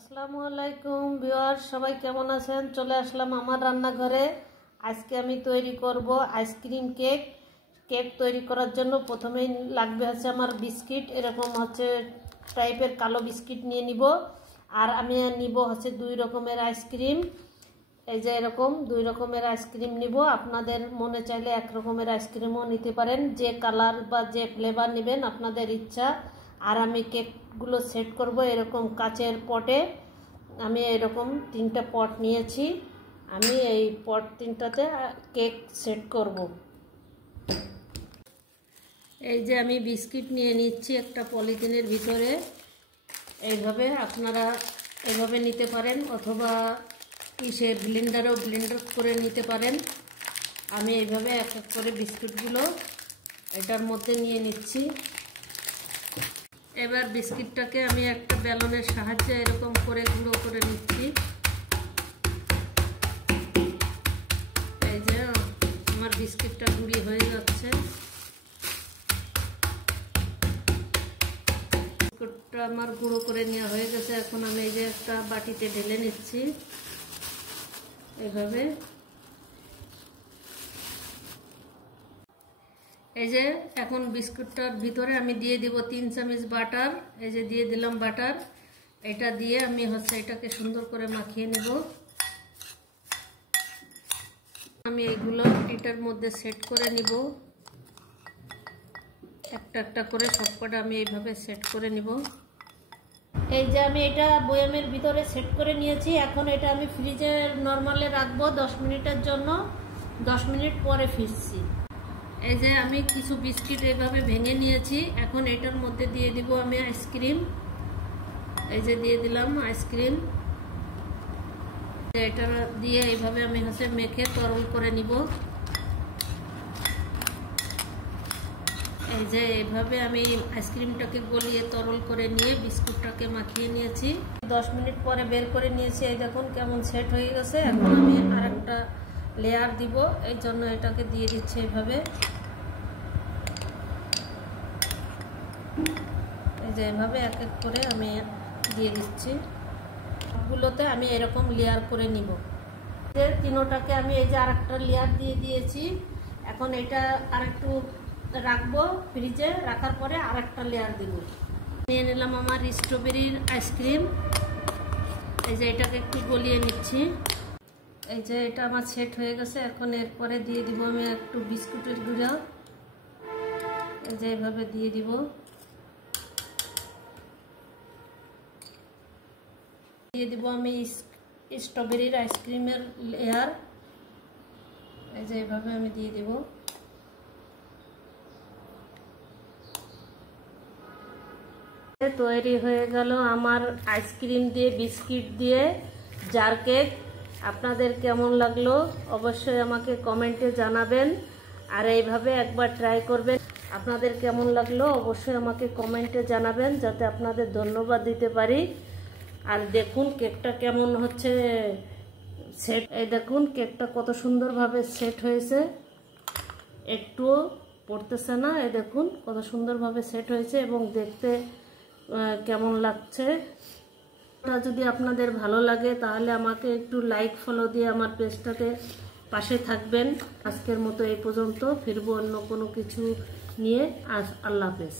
আসসালামু আলাইকুম ভিউয়ার্স, সবাই কেমন আছেন? চলে আসলাম আমার রান্নাঘরে। আজকে আমি তৈরি করব আইসক্রিম কেক। কেক তৈরি করার জন্য প্রথমেই লাগবে হচ্ছে আমার বিস্কিট, এরকম হচ্ছে টাইপের কালো বিস্কিট নিয়ে নিব। আর আমি নিব হচ্ছে 2 রকমের আইসক্রিম। এই যে এরকম 2 রকমের আইসক্রিম নিব। আপনাদের মনে চাইলে 1 রকমের আইসক্রিমও নিতে পারেন, যে কালার বা যে ফ্লেভার নেবেন আপনাদের ইচ্ছা। আর আমি কেকগুলো সেট করব এরকম কাচের পটে। আমি এরকম 3টা পট নিয়েছি। আমি এই পট 3টাতে কেক সেট করব। এই যে আমি বিস্কিট নিয়ে নিচ্ছি একটা পলিথিনের ভিতরে। এইভাবে আপনারা এইভাবে নিতে পারেন, অথবা ব্লেন্ডার করে নিতে পারেন। আমি এইভাবে এক এক করে বিস্কিটগুলো এটার মধ্যে নিয়ে নিচ্ছি। এবার বিস্কিটটাকে আমি একটা বেলনের সাহায্যে এরকম করে গুঁড়ো করে নিচ্ছি। এই যে আমার বিস্কিটটা গুঁড়ি হয়ে যাচ্ছে। বিস্কুটটা আমার গুঁড়ো করে নেওয়া হয়ে গেছে। এখন আমি এই যে একটা বাটিতে ঢেলে নিচ্ছি এইভাবে। এই যে এখন বিস্কুটটার ভিতরে আমি দিয়ে দিব 3 চামচ বাটার। এই যে দিয়ে দিলাম বাটার। এটা দিয়ে আমি হচ্ছে এটাকে সুন্দর করে মাখিয়ে নেব। আমি এইগুলো এটার মধ্যে সেট করে নিব, একটা একটা করে সবকটা আমি এইভাবে সেট করে নিব। এই যে আমি এটা বয়ামের ভিতরে সেট করে নিয়েছি। এখন এটা আমি ফ্রিজে নরমালে রাখবো 10 মিনিটের জন্য। 10 মিনিট পরে ফিরছি। এই যে আমি কিছু বিস্কিট এইভাবে ভেঙে নিয়েছি। এখন এটার মধ্যে দিয়ে দিব আমি আইসক্রিম। এই যে দিয়ে দিলাম আইসক্রিম। এটা দিয়ে এইভাবে আমি হচ্ছে মেখে তরল করে নিব। এই যে এইভাবে আমি আইসক্রিমটাকে গলিয়ে তরল করে নিয়ে বিস্কুটটাকে মাখিয়ে নিয়েছি। 10 মিনিট পরে বের করে নিয়েছি। এই দেখুন কেমন সেট হয়ে গেছে। এখন আমি আরেকটা লেয়ার দিব, এই জন্য এটাকে দিয়ে দিচ্ছি এইভাবে। এই যে এভাবে এক এক করে আমি দিয়ে দিচ্ছি। সবগুলোতে আমি এরকম লেয়ার করে নিব। যে তিনোটাকে আমি এই যে আরেকটা লেয়ার দিয়ে দিয়েছি। এখন এটা আরেকটু রাখবো ফ্রিজে, রাখার পরে আরেকটা লেয়ার দিব। নিয়ে নিলাম আমার স্ট্রবেরির আইসক্রিম। এই যে এটাকে একটু গলিয়ে নিচ্ছি। এই যে এটা আমার সেট হয়ে গেছে। এখন এরপরে দিয়ে দিব আমি একটু বিস্কুটের গুঁড়া। এই যে এইভাবে দিয়ে দিব। দিয়ে দিব আমি স্ট্রবেরির আইসক্রিমের লেয়ার। এই যে এইভাবে আমি দিয়ে দিব। তৈরি হয়ে গেল আমার আইসক্রিম দিয়ে বিস্কিট দিয়ে জার কেক। আপনাদের কেমন লাগলো অবশ্যই আমাকে কমেন্টে জানাবেন। আর এইভাবে একবার ট্রাই করবেন। আপনাদের কেমন লাগলো অবশ্যই আমাকে কমেন্টে জানাবেন, যাতে আপনাদের ধন্যবাদ দিতে পারি। আর দেখুন কেকটা কেমন হচ্ছে সেট। এই দেখুন কেকটা কত সুন্দরভাবে সেট হয়েছে, একটুও পড়তেছে না। এই দেখুন কত সুন্দরভাবে সেট হয়েছে এবং দেখতে কেমন লাগছে। যদি আপনাদের ভালো লাগে তাহলে আমাকে একটু লাইক ফলো দিয়ে আমার পেজটাতে পাশে থাকবেন। আজকের মতো এই পর্যন্ত, ফিরবো অন্য কোনো কিছু নিয়ে। আল্লাহ হাফেজ।